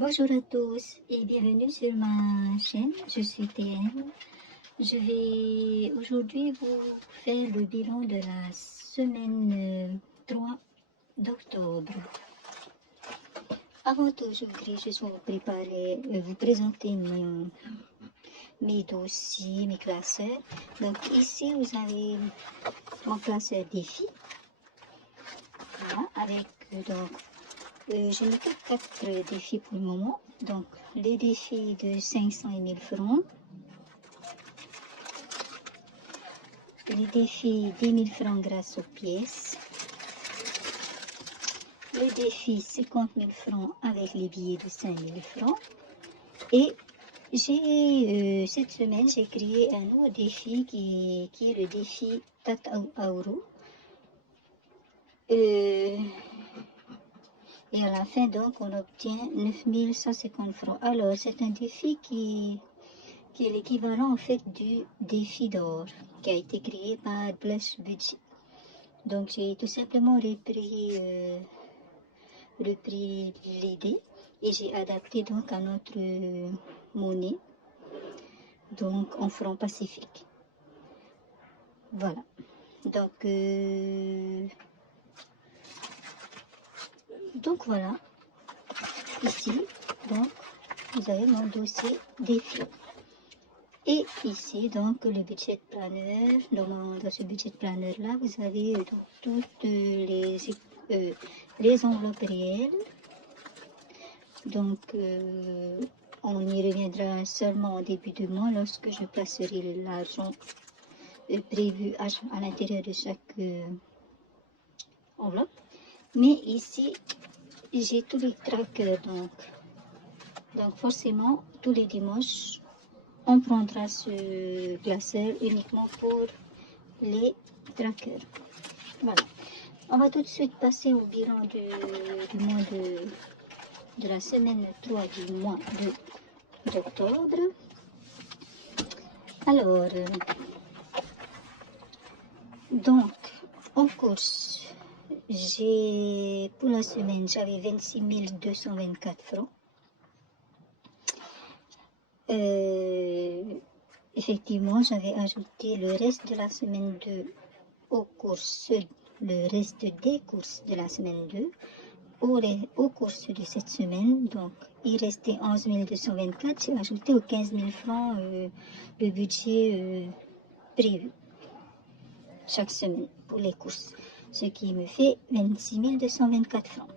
Bonjour à tous et bienvenue sur ma chaîne, je suis TN. Je vais aujourd'hui vous faire le bilan de la semaine 3 d'octobre. Avant tout, je voudrais juste vous présenter mes dossiers, mes classeurs. Donc ici, vous avez mon classeur défi. Voilà, avec je n'ai que 4 défis pour le moment. Donc, les défis de 500 et 1000 francs. Les défis 10 000 francs grâce aux pièces. Les défis 50 000 francs avec les billets de 5 000 francs. Et cette semaine, j'ai créé un nouveau défi qui est le défi Tataouro. Et à la fin, donc, on obtient 9 150 francs. Alors, c'est un défi qui est l'équivalent, en fait, du défi d'or, qui a été créé par Blush Budget. Donc, j'ai tout simplement repris l'idée et j'ai adapté, donc, à notre monnaie, donc, en francs pacifique. Voilà. Donc voilà, ici, donc, vous avez mon dossier défi. Et ici, donc, le budget planner. Dans ce budget planner-là, vous avez donc, toutes les enveloppes réelles. Donc, on y reviendra seulement au début du mois lorsque je placerai l'argent prévu à l'intérieur de chaque enveloppe. Mais ici, j'ai tous les trackers. Donc forcément, tous les dimanches, on prendra ce classeur uniquement pour les trackers. Voilà. On va tout de suite passer au bilan du mois de la semaine 3 du mois d'octobre. Alors, donc, en course, pour la semaine, j'avais 26 224 francs. Effectivement, j'avais ajouté le reste de la semaine 2 le reste des courses de la semaine 2 aux courses de cette semaine. Donc, il restait 11 224. J'ai ajouté aux 15 000 francs le budget prévu chaque semaine pour les courses, ce qui me fait 26 224 francs.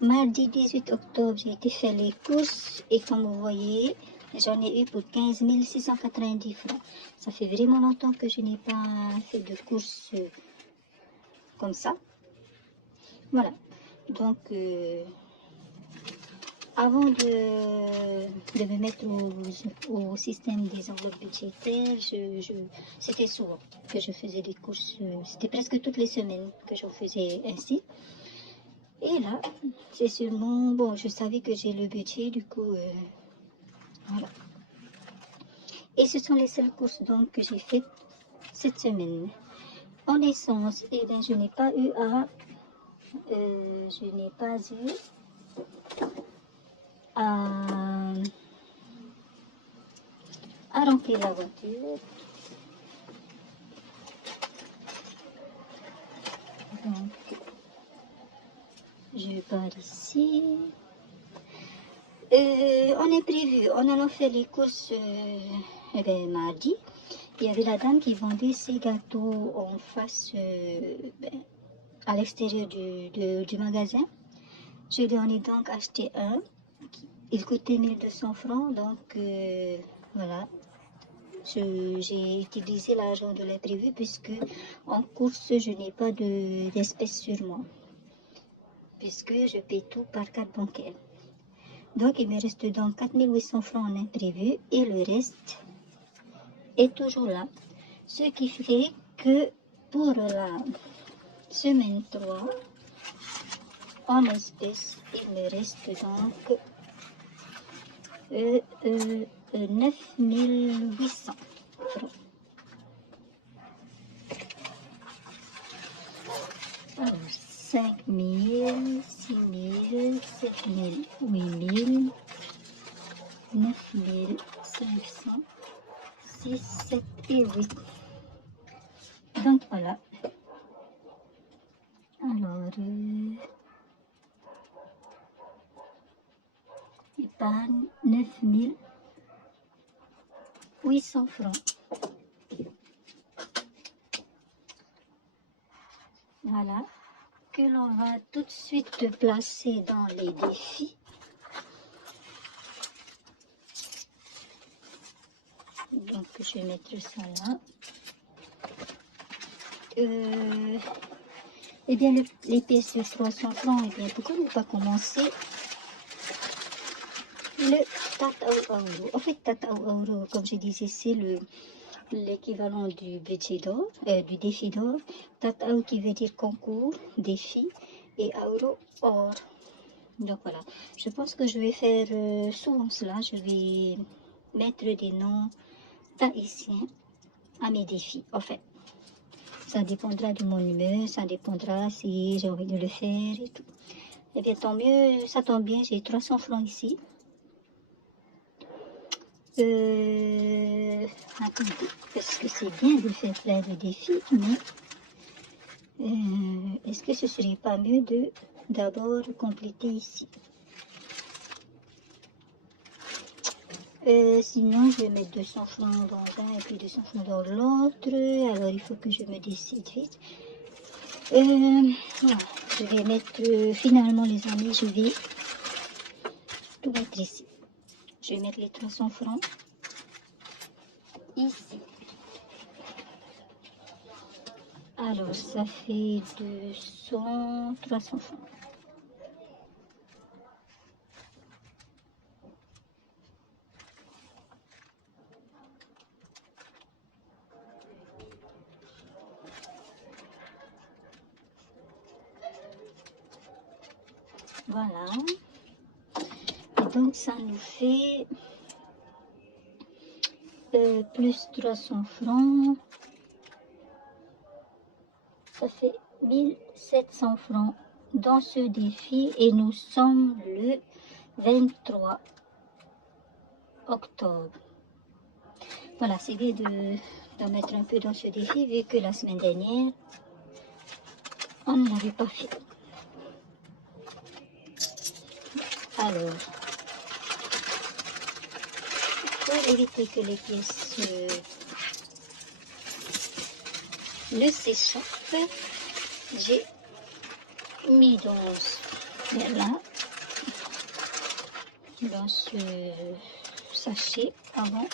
Mardi 18 octobre, j'ai été faire les courses et comme vous voyez, j'en ai eu pour 15 690 francs. Ça fait vraiment longtemps que je n'ai pas fait de courses comme ça. Voilà. Donc, avant de me mettre au système des enveloppes budgétaires, c'était souvent que je faisais des courses. C'était presque toutes les semaines que je faisais ainsi. Et là, c'est sûrement... Bon, je savais que j'ai le budget, du coup, voilà. Et ce sont les seules courses donc que j'ai faites cette semaine. En essence, eh bien, je n'ai pas eu à remplir la voiture. Donc, je pars ici. On est prévu, en allant faire les courses mardi. Il y avait la dame qui vendait ses gâteaux en face, à l'extérieur du magasin. Je lui en ai donc acheté un. Il coûtait 1200 francs, donc voilà. J'ai utilisé l'argent de l'imprévu puisque en course, je n'ai pas d'espèces sur moi. Puisque je paie tout par carte bancaire. Donc, il me reste donc 4800 francs en imprévu et le reste est toujours là. Ce qui fait que pour la semaine 3, en espèces, il me reste donc 9800 francs. Alors, 5 000, 6 000, 7 000, 8 000, 9500, 6, 7 et 8. Donc voilà. Alors, épargne 9800 francs. Voilà, que l'on va tout de suite placer dans les défis. Donc, je vais mettre ça là. Eh bien, les pièces de 300 francs, eh bien, pourquoi ne pas commencer le tatao euro? En fait, tatao euro, comme je disais, c'est l'équivalent du budget d'or, du défi d'or. Tatao qui veut dire concours, défi, et euro, or. Donc voilà, je pense que je vais faire souvent cela. Je vais mettre des noms tahitiens à mes défis, en fait. Ça dépendra de mon humeur, ça dépendra si j'ai envie de le faire et tout. Eh bien, tant mieux, ça tombe bien, j'ai 300 francs ici. Attendez, parce que c'est bien de faire plein de défis, mais est-ce que ce serait pas mieux de d'abord compléter ici? Sinon, je vais mettre 200 francs dans un et puis 200 francs dans l'autre. Alors, il faut que je me décide vite. Voilà. Je vais mettre, finalement, les amis, je vais tout mettre ici. Je vais mettre les 300 francs ici. Alors, ça fait 200, 300 francs. Voilà. Et donc, ça nous fait plus 300 francs. Ça fait 1700 francs dans ce défi et nous sommes le 23 octobre. Voilà, c'est bien d'en mettre un peu dans ce défi vu que la semaine dernière, on ne l'avait pas fait. Alors, pour éviter que les pièces ne s'échappent, j'ai mis dans ce sachet avant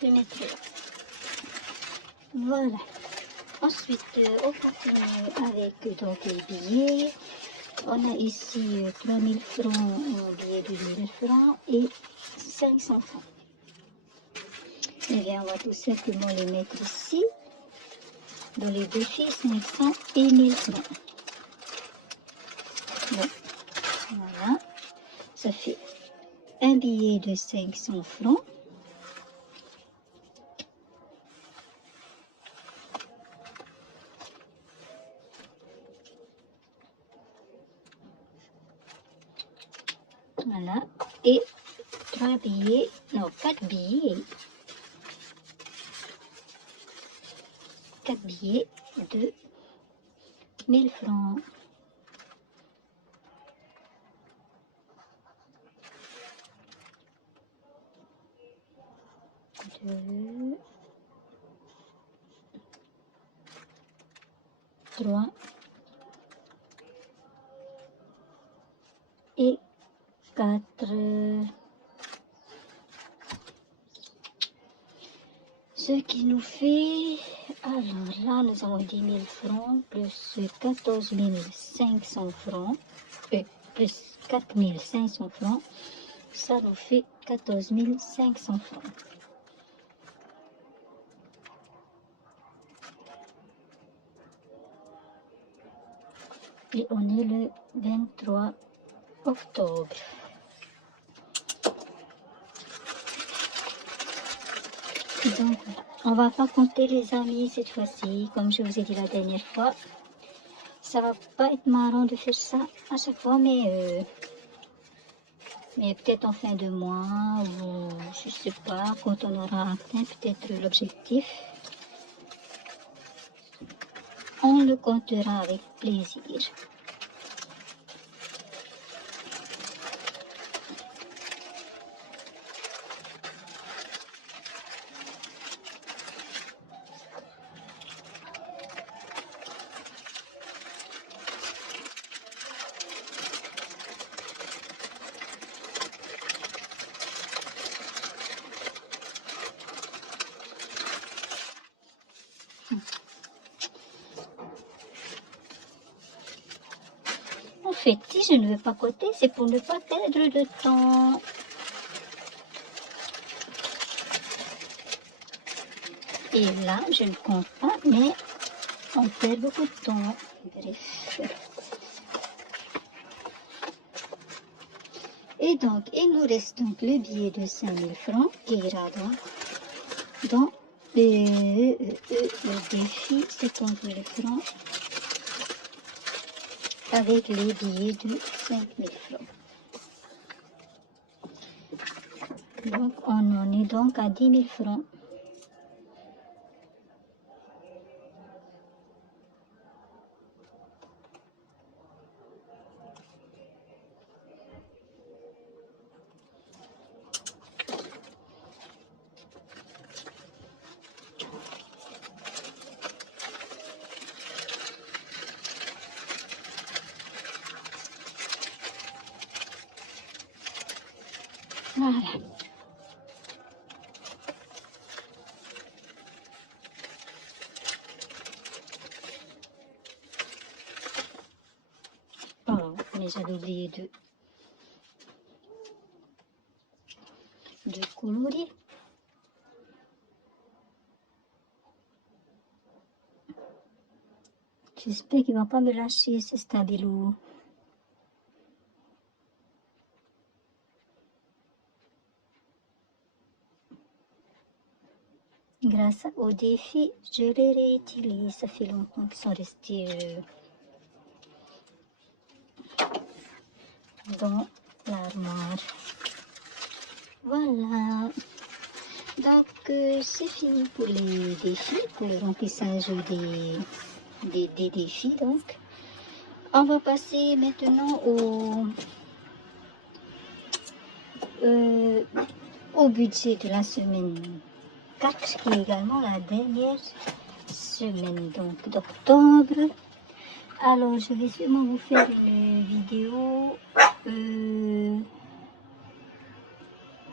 de mettre là. Voilà. Ensuite, on continue avec donc, les billets. On a ici 3000 francs en billets de 1000 francs et 500 francs. Et bien, on va tout simplement les mettre ici, dans les défis 500 et 1000 francs. Bon, voilà. Ça fait un billet de 500 francs. Voilà. Et 3 billets, non, 4 billets. 4 billets de 1000 francs. 2, 3 et 4. Ce qui nous fait, alors là, nous avons 10 000 francs plus 14 500 francs, plus 4 500 francs, ça nous fait 14 500 francs. Et on est le 23 octobre. Donc, on va pas compter les amis cette fois-ci, comme je vous ai dit la dernière fois. Ça va pas être marrant de faire ça à chaque fois, mais Mais peut-être en fin de mois ou je sais pas, quand on aura atteint peut-être l'objectif, on le comptera avec plaisir. En fait, si je ne veux pas coter, c'est pour ne pas perdre de temps. Et là, je ne compte pas, mais on perd beaucoup de temps. Bref. Et donc, il nous reste donc le billet de 5000 francs qui ira donc dans le défi 50 000 francs avec les billets de 5000 francs. Donc, on en est donc à 10 000 francs. Voilà. Pardon, mais j'avais oublié de colorer. J'espère qu'il ne va pas me lâcher ce stabilo. Grâce au défi, je les réutilise. Ça fait longtemps qu'ils sont restés dans l'armoire. Voilà. Donc, c'est fini pour les défis, pour le remplissage des défis. Donc, on va passer maintenant au budget de la semaine 4, qui est également la dernière semaine donc d'octobre. Alors, je vais sûrement vous faire une vidéo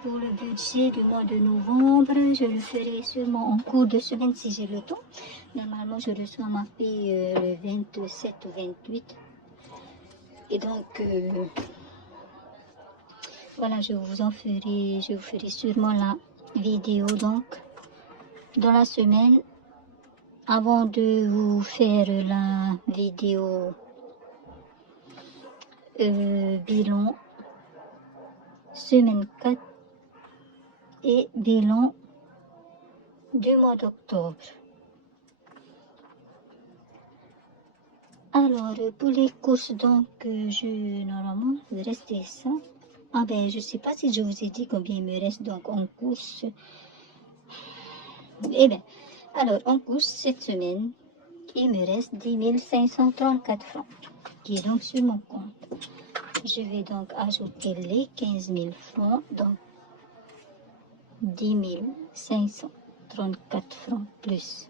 pour le budget du mois de novembre. Je le ferai sûrement en cours de semaine si j'ai le temps. Normalement, je reçois ma paie le 27 ou 28. Et donc, voilà, je vous ferai sûrement la vidéo donc dans la semaine. Avant de vous faire la vidéo bilan semaine 4 et bilan du mois d'octobre. Alors, pour les courses, donc, normalement, il me restait ça. Ah ben, je sais pas si je vous ai dit combien il me reste donc en course. Eh bien, alors, en course, cette semaine, il me reste 10 534 francs, qui est donc sur mon compte. Je vais donc ajouter les 15 000 francs, donc 10 534 francs plus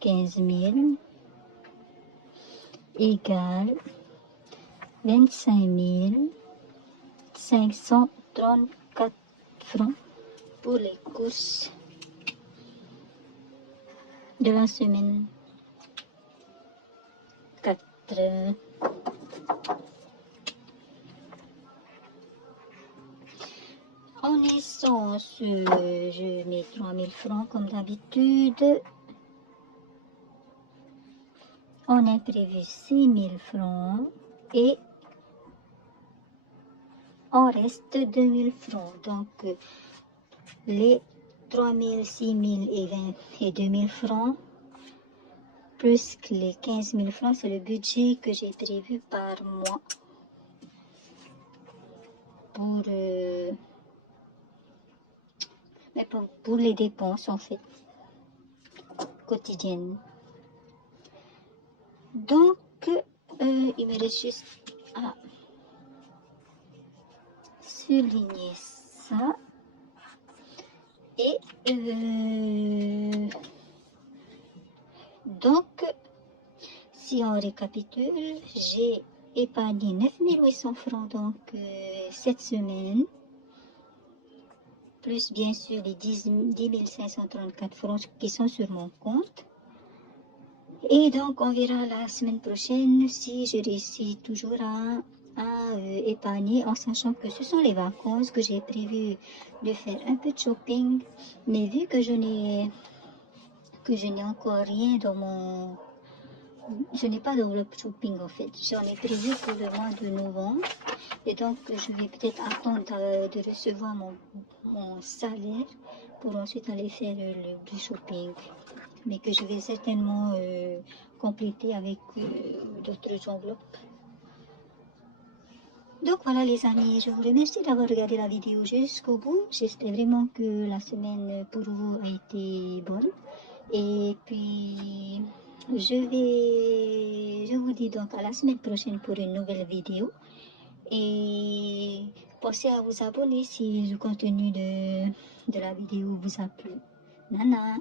15 000 égale 25 534 francs pour les courses de la semaine 4. En essence, je mets 3 000 francs comme d'habitude. En imprévu 6 000 francs et en reste 2 000 francs. Donc, les 3 000, 6 000 et 2 000 francs, plus que les 15 000 francs, c'est le budget que j'ai prévu par mois. mais pour les dépenses en fait, quotidiennes. Donc, il me reste juste à souligner ça. Et donc, si on récapitule, j'ai épargné 9800 francs donc cette semaine, plus bien sûr les 10 534 francs qui sont sur mon compte. Et donc, on verra la semaine prochaine si je réussis toujours à épargner, en sachant que ce sont les vacances, que j'ai prévu de faire un peu de shopping. Mais vu que je n'ai encore rien dans mon... Je n'ai pas d'enveloppe shopping en fait. J'en ai prévu pour le mois de novembre. Et donc, je vais peut-être attendre de recevoir mon salaire pour ensuite aller faire du shopping. Mais que je vais certainement compléter avec d'autres enveloppes. Donc voilà les amis, je vous remercie d'avoir regardé la vidéo jusqu'au bout. J'espère vraiment que la semaine pour vous a été bonne. Et puis, je vous dis donc à la semaine prochaine pour une nouvelle vidéo. Et pensez à vous abonner si le contenu de la vidéo vous a plu. Nana!